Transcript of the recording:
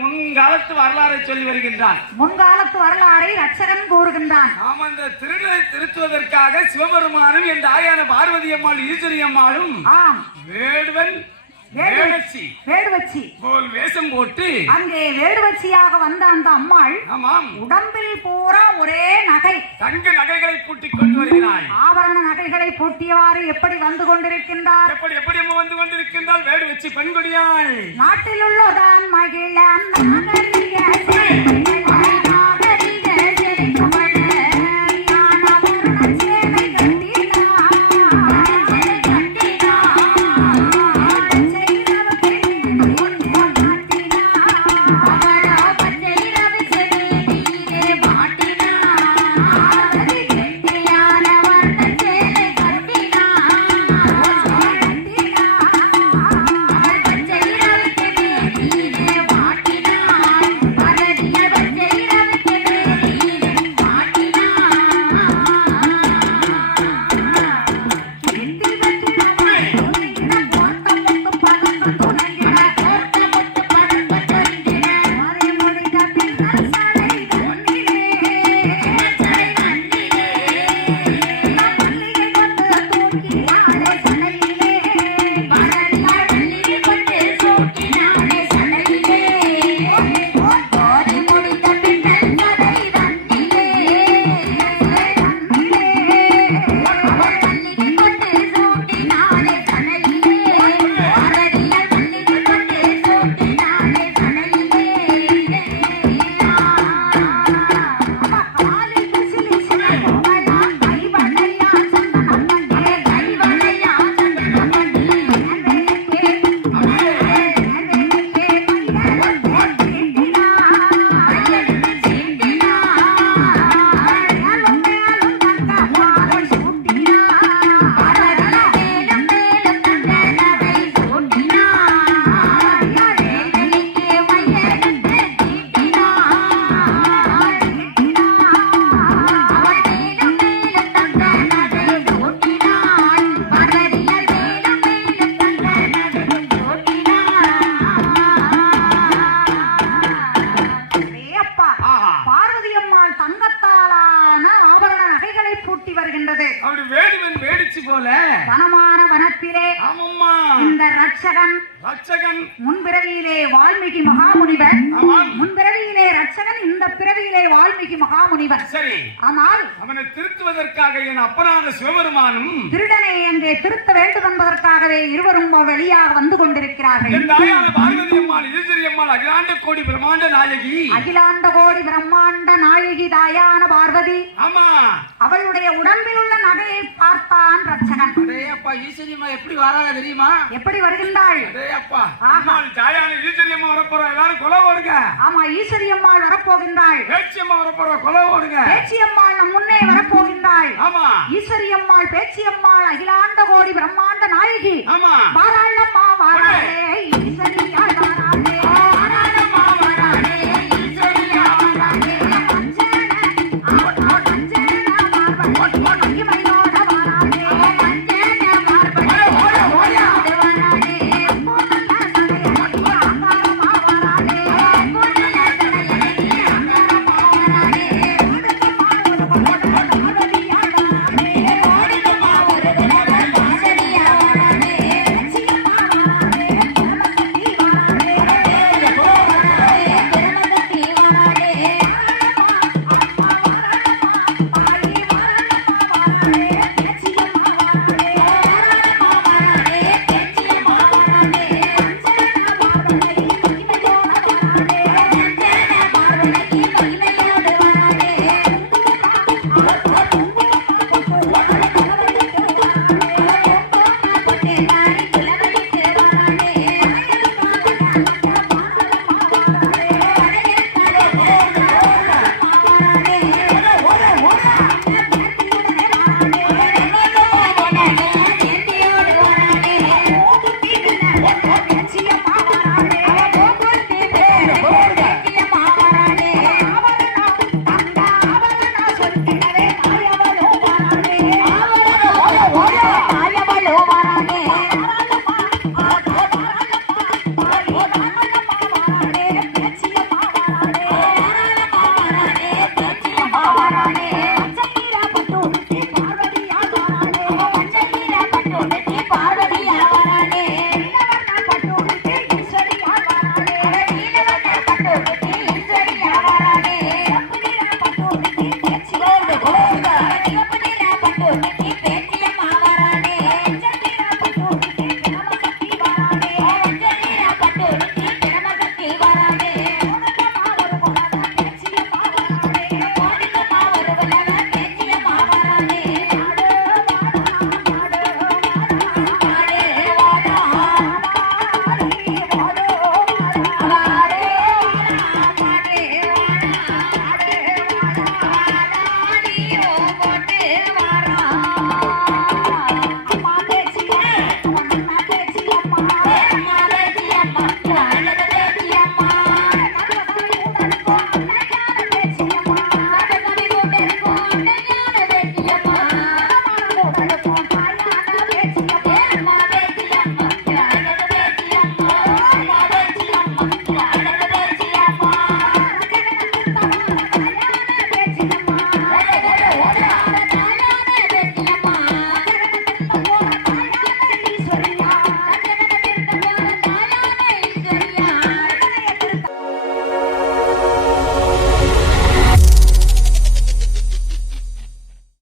முன்காலத்து வரலாறை சொல்லி வருகின்றான் முன்காலத்து வரலாறை ரட்சகன் கூறுகின்றான். நாம அந்த திருடனை திருத்துவதற்காக சிவபெருமானும் என் தாயான பார்வதி அம்மாள் ஈஸ்வரி அம்மாளும் ஆம். வேடுவன் வேடச்சி வேடுவச்சி. போல் வேஷம் போட்டு அங்கே வேடுவச்சியாக வந்த அந்த அம்மாள் ஆமாம். உடம்பில் பூரா ஒரே நகை. தங்க நகைகளை பூட்டிக் கொண்டு வருகிறாய் ஆபரண நகைகளை பூட்டியவாறு எப்படி வந்து கொண்டிருக்கின்றார்? எப்படி எப்படி அம்மா வந்து கொண்டிருக்கின்றால் வேடு வச்சு பெண்கொடியாள். நாட்டில் உள்ளதான் மகிழ பூட்டி வருகின்றது. அப்படி வேடுவன் வேடிச்சு போல. வனமான வனத்திலே ஆமம்மா. இந்த ரட்சகன் ரட்சகன் முன்பிறவியிலே வால்மீகி மகாமுனிவர். முன்பிறவியிலே ரட்சகன் இந்த பிறவியிலே வால்மீகி மகாமுனிவர். சரி. ஆனால் அவனை திருத்துவதற்காக என் அப்பனான சிவபெருமானும் திருடனை அங்கே திருத்த வேண்டும் என்பதற்காகவே இருவரும் வெளியாக வந்து கொண்டிருக்கிறார்கள். என் தாயான பார்வதி அம்மாள் ஈஸ்வரி அம்மாள் அகிலாண்ட கோடி பிரம்மாண்ட நாயகி. அகிலாண்ட கோடி பிரம்மாண்ட நாயகி தாயான பார்வதி. ஆமா. அவளுடைய உடம்பில் உள்ள நகையை பார்த்தான் ரட்சகன். அப்பா ஈஸ்வரியம்மா எப்படி வராங்க தெரியுமா? எப்படி வருகின்றாள் அப்பா அம்மாள் தாயான ஈஸ்வரி அம்மா வரப்போறா எல்லாரும் கொலை ஓடுங்க. ஆமா ஈஸ்வரி அம்மாள் வரப்போகின்றாள். பேச்சி அம்மா வரப்போறா கொலை ஓடுங்க. பேச்சி அம்மாள் நம் முன்னே வரப்போகின்றாள். ஆமா. ஈஸ்வரி அம்மாள் பேச்சி அம்மாள் அகிலாண்ட கோடி பிரம்மாண்ட நாயகி. ஆமா. வாராளம்மா Come on.